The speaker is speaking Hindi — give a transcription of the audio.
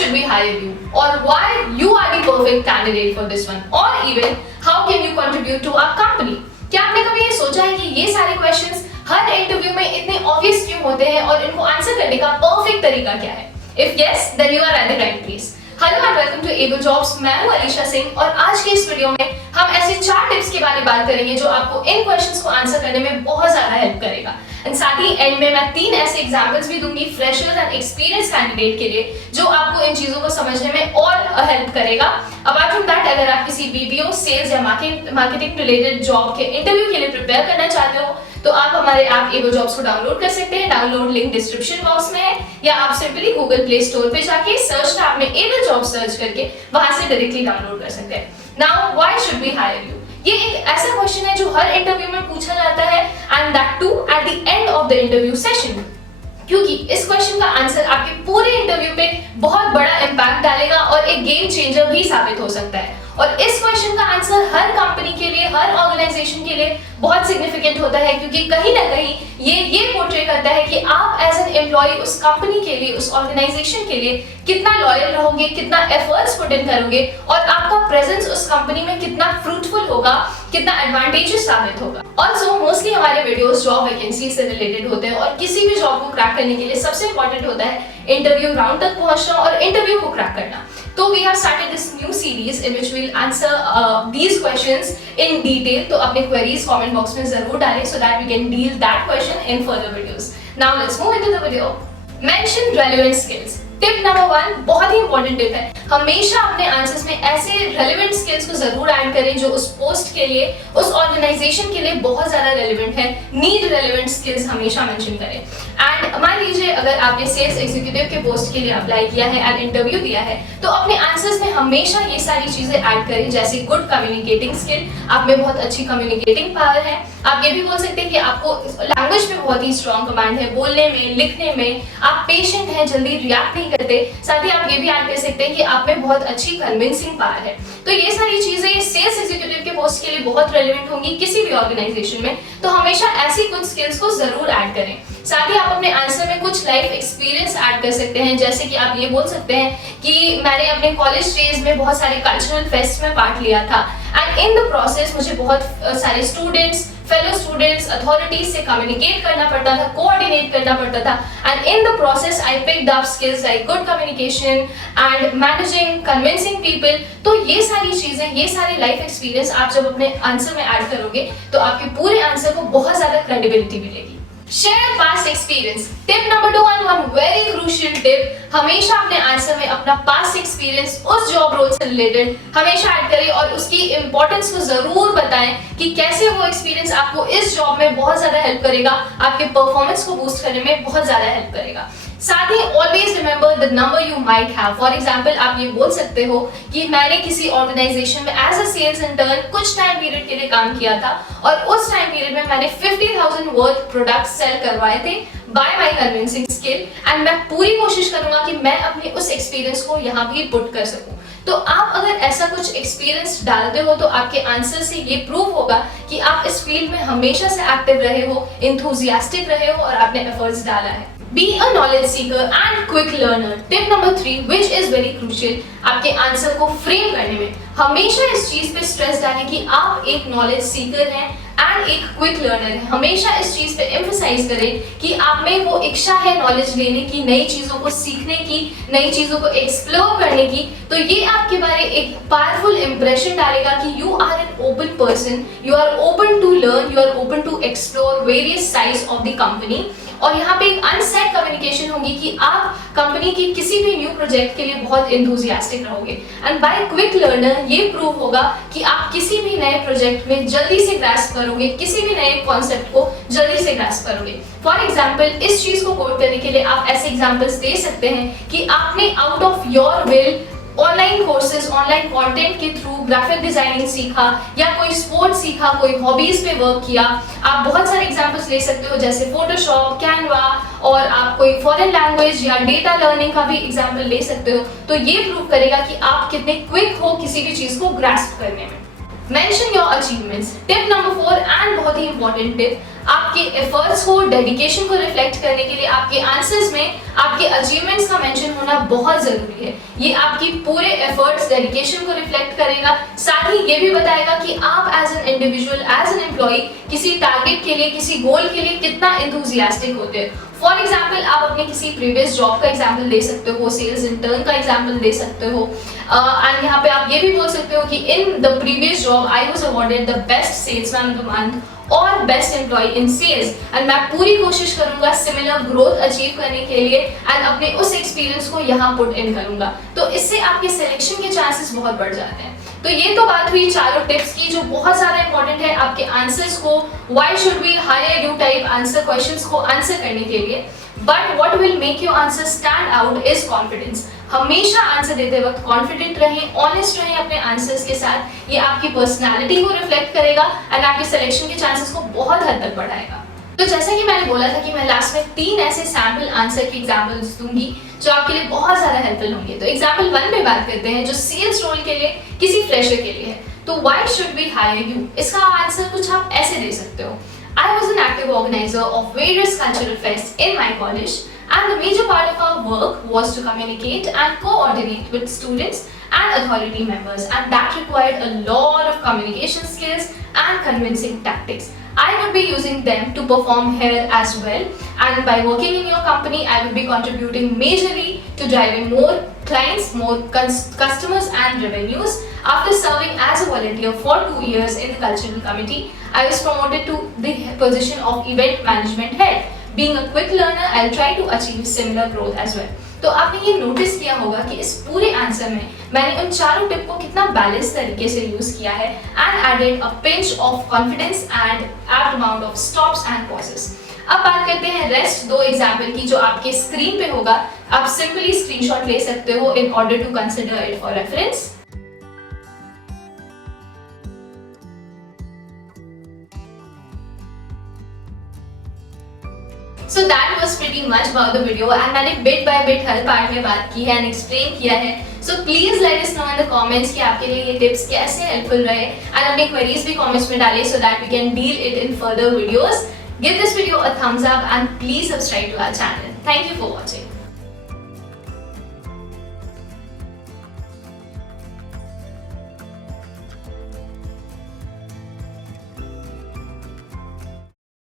should we hire you, or why you are the perfect candidate for this one, or even how can you contribute to our company? क्या आपने कभी ये सोचा है कि ये सारे क्वेश्चंस हर इंटरव्यू में इतने ऑब्वियस क्यों होते हैं और इनको आंसर करने का परफेक्ट तरीका क्या है? If yes, then you are at the right place. Hello and welcome to Able Jobs. मैं हूं अलीशा सिंह और आज के इस वीडियो में हम ऐसे 4 टिप्स के बारे में बात करेंगे जो आपको इन क्वेश्चंस को आंसर करने में बहुत ज्यादा हेल्प करेगा। एंड साथ ही एंड में मैं 3 ऐसे एग्जांपल्स भी दूंगी फ्रेशर्स एंड एक्सपीरियंस कैंडिडेट के लिए जो आपको इन चीजों को समझने में और हेल्प करेगा। अपार्ट फ्रॉम दैट, अगर आप किसी बीपीओ, सेल्स या मार्केटिंग रिलेटेड जॉब के इंटरव्यू के लिए प्रिपेयर करना चाहते हो तो आप हमारे ऐप एबल जॉब्स को डाउनलोड कर सकते हैं। डाउनलोड लिंक डिस्क्रिप्शन बॉक्स में है, या आप सिंपली गूगल प्ले स्टोर पे जाके सर्च टैब में एबल जॉब सर्च करके वहां से डायरेक्टली डाउनलोड कर सकते हैं। Now why should we hire you? ये एक ऐसा क्वेश्चन है जो हर इंटरव्यू में पूछा जाता है, and that too at the end of the interview session, क्योंकि इस क्वेश्चन का आंसर आपके पूरे इंटरव्यू पे बहुत बड़ा इंपैक्ट डालेगा और एक गेम चेंजर भी साबित हो सकता है। और इस क्वेश्चन का आंसर हर कंपनी के लिए, हर ऑर्गेनाइजेशन के लिए बहुत सिग्निफिकेंट होता है, क्योंकि कहीं ना कहीं ये पोर्ट्रे करता है कि आप एज एन एम्प्लॉय उस कंपनी के लिए, उस ऑर्गेनाइजेशन के लिए कितना लॉयल रहोगे, कितना एफर्ट्स पुट इन करोगे और आपका प्रेजेंस उस कंपनी में कितना फ्रूटफुल होगा, कितना एडवांटेजेस साबित होगा। ऑल्सो मोस्टली हमारे वीडियोस जॉब वैकेंसी से रिलेटेड होते हैं और किसी भी जॉब को क्रैक करने के लिए सबसे इंपॉर्टेंट होता है इंटरव्यू राउंड तक पहुंचना और इंटरव्यू को क्रैक करना। तो we have started this new series in which we'll answer these questions in detail. तो अपने queries comment box में जरूर डालें so that we can deal that question in further videos. Now let's move into the video. Mention relevant skills. Tip number 1 बहुत ही इंपॉर्टेंट टिप है। हमेशा अपने आंसर्स में ऐसे रेलेवेंट स्किल्स को जरूर ऐड करें जो उस पोस्ट के लिए, उस ऑर्गेनाइजेशन के लिए बहुत ज्यादा रेलेवेंट है। नीड रेलेवेंट स्किल्स हमेशा मेंशन करें। एंड मान लीजिए अगर आपने सेल्स एग्जीक्यूटिव के पोस्ट के लिए अप्लाई किया है एंड इंटरव्यू दिया है तो अपने आंसर्स में हमेशा ये सारी चीजें ऐड करें, जैसे गुड कम्युनिकेटिंग स्किल, आप में बहुत अच्छी कम्युनिकेटिंग पावर है। आप ये भी बोल सकते हैं कि आपको लैंग्वेज में बहुत ही स्ट्रॉन्ग कमांड है, बोलने में, लिखने में आप पेशेंट हैं, जल्दी रिएक्ट नहीं करते। साथ ही आप ये भी ऐड कर सकते हैं कि आप में बहुत अच्छी कन्विंसिंग पावर है। तो ये सारी चीजें सेल्स एग्जीक्यूटिव के पोस्ट के लिए बहुत रेलेवेंट होंगी किसी भी ऑर्गेनाइजेशन में, तो हमेशा ऐसी कुछ स्किल्स को जरूर ऐड करें। साथ ही आप अपने आंसर में कुछ लाइफ एक्सपीरियंस ऐड कर सकते हैं, जैसे कि आप ये बोल सकते हैं कि मैंने अपने कॉलेज डेज में बहुत सारे कल्चरल फेस्ट में पार्ट लिया था एंड इन द प्रोसेस मुझे बहुत सारे स्टूडेंट्स, फेलो स्टूडेंट्स, अथॉरिटीज से कम्युनिकेट करना पड़ता था, कोऑर्डिनेट करना पड़ता था, and in the process I picked up skills like good communication and managing, convincing people. तो ये सारी चीजें, ये सारे लाइफ एक्सपीरियंस आप जब अपने आंसर में ऐड करोगे तो आपके पूरे आंसर को बहुत ज्यादा क्रेडिबिलिटी मिलेगी। Share past experience. Tip number 2 and one very crucial tip, हमेशा अपने आंसर में अपना पास्ट एक्सपीरियंस उस जॉब रोल से रिलेटेड हमेशा ऐड करें और उसकी इंपॉर्टेंस को जरूर बताएं कि कैसे वो एक्सपीरियंस आपको इस जॉब में बहुत ज्यादा हेल्प करेगा, आपके परफॉर्मेंस को बूस्ट करने में बहुत ज्यादा हेल्प करेगा। साथ ही always remember the number you might have. For example आप ये बोल सकते हो कि मैंने किसी ऑर्गेनाइजेशन में एज अ सेल्स इंटर्न कुछ टाइम पीरियड के लिए काम किया था और उस टाइम पीरियड में मैंने 50,000 वर्थ प्रोडक्ट्स सेल करवाए थे by my convincing skill, and मैं पूरी कोशिश करूंगा कि मैं अपने उस एक्सपीरियंस को यहाँ भी पुट कर सकूं। तो आप अगर ऐसा कुछ एक्सपीरियंस डालते हो तो आपके आंसर से ये प्रूव होगा कि आप इस फील्ड में हमेशा से एक्टिव रहे हो, इंथुजियास्टिक रहे हो और आपने एफर्ट्स डाला है। Be a knowledge seeker and quick learner. Tip number 3, which is very crucial, आपके आंसर को फ्रेम करने में हमेशा इस चीज पे स्ट्रेस डालें कि आप एक नॉलेज सीकर हैं एंड एक क्विक लर्नर है। हमेशा इस चीज पे एम्फसाइज करें कि आप में वो इच्छा है नॉलेज लेने की, नई चीजों को सीखने की, नई चीजों को एक्सप्लोर करने की। तो ये आपके बारे एक पावरफुल इंप्रेशन डालेगा कि you are an open person, you are open to learn, you are open to explore various sides of the company. और यहाँ पे एक अनसेट कम्युनिकेशन होगी कि आप कंपनी के किसी भी न्यू प्रोजेक्ट के लिए बहुत एंथुसियास्टिक रहोगे। एंड बाय क्विक लर्नर ये प्रूव होगा कि आप किसी भी नए प्रोजेक्ट में जल्दी से ग्रास्प करोगे, किसी भी नए कॉन्सेप्ट को जल्दी से ग्रास्प करोगे। फॉर एग्जाम्पल इस चीज को कोट करने के लिए आप ऐसे एग्जाम्पल्स दे सकते हैं कि आपने out of your will online courses, online content के थ्रू ग्राफिक डिजाइनिंग सीखा या कोई स्पोर्ट सीखा, कोई हॉबीज पे वर्क किया। आप बहुत सारे एग्जांपल्स ले सकते हो जैसे फोटोशॉप, कैनवा, और आप कोई फॉरेन लैंग्वेज या डेटा लर्निंग का भी एग्जांपल ले सकते हो। तो ये प्रूव करेगा कि आप कितने क्विक हो किसी भी चीज को ग्रास्प करने में। Mention your achievements. Tip number 4 and बहुत ही इंपॉर्टेंट टिप, आपके एफर्ट्स को, डेडिकेशन को रिफ्लेक्ट करने के लिए आपके आंसर्स में आपके अचीवमेंट्स का मेंशन होना बहुत जरूरी है। ये आपकी पूरे एफर्ट्स, डेडिकेशन को रिफ्लेक्ट करेगा, साथ ही ये भी बताएगा कि आप as an individual, as an employee किसी टारगेट के लिए, किसी गोल के लिए कितना एंथुसियास्टिक होते हैं। फॉर एग्जाम्पल, आप अपने किसी प्रीवियस जॉब का एग्जाम्पल दे सकते हो, सेल्स इंटर्न का एग्जाम्पल दे सकते हो, एंड यहाँ पे आप ये भी बोल सकते हो कि in the previous job I was awarded the best salesman of the month और best employ in sales, and मैं पूरी कोशिश करूंगा सिमिलर ग्रोथ अचीव करने के लिए एंड अपने उस एक्सपीरियंस को यहाँ पुट इन करूंगा। तो इससे आपके सिलेक्शन के चांसेस बहुत बढ़ जाते हैं। तो ये तो बात हुई चारों टिप्स की जो बहुत ज्यादा इंपॉर्टेंट है आपके आंसर्स को, why should we hire you type answer questions को आंसर करने के लिए। But what will make your answer stand out is confidence. हमेशा आंसर देते वक्त कॉन्फिडेंट रहें, ऑनेस्ट रहें अपने आंसर्स के साथ। ये आपकी पर्सनैलिटी को रिफ्लेक्ट करेगा एंड आपके सिलेक्शन के चांसेस को बहुत हद तक बढ़ाएगा। तो जैसा कि मैंने बोला था कि मैं लास्ट में 3 ऐसे सैम्पल आंसर के एग्जाम्पल्स दूंगी जो आपके लिए बहुत ज्यादा हेल्पफुल होंगे। तो एग्जाम्पल 1 में बात करते हैं जो सेल्स रोल के लिए किसी फ्रेशर के लिए है। तो why should we hire you, इसका आंसर कुछ आप ऐसे दे सकते हो। I was an active organizer of various cultural fests in my college, and the major part of our work was to communicate and coordinate with students and authority members, and that required a lot of communication skills and convincing tactics. I would be using them to perform here as well, and by working in your company I will be contributing majorly to driving more clients, more customers and revenues. After serving as a volunteer for 2 years in the cultural committee, I was promoted to the position of event management head. Being a quick learner, I'll try to achieve similar growth as well. तो आपने ये नोटिस किया होगा कि इस पूरे आंसर में मैंने उन चारों टिप को कितना बैलेंस तरीके से यूज किया है and added a pinch of confidence and apt amount of stops and pauses. अब बात करते हैं रेस्ट 2 एग्जाम्पल की जो आपके स्क्रीन पे होगा। आप सिंपली स्क्रीनशॉट ले सकते हो in order to consider it for reference. So that was pretty much about the video and मैंने bit by bit her part में बात की है and explain किया है। So please let us know in the comments कि आपके लिए ये tips कैसे helpful रहे and अपने queries भी comments में डालें so that we can deal it in further videos. Give this video a thumbs up and please subscribe to our channel. Thank you for watching.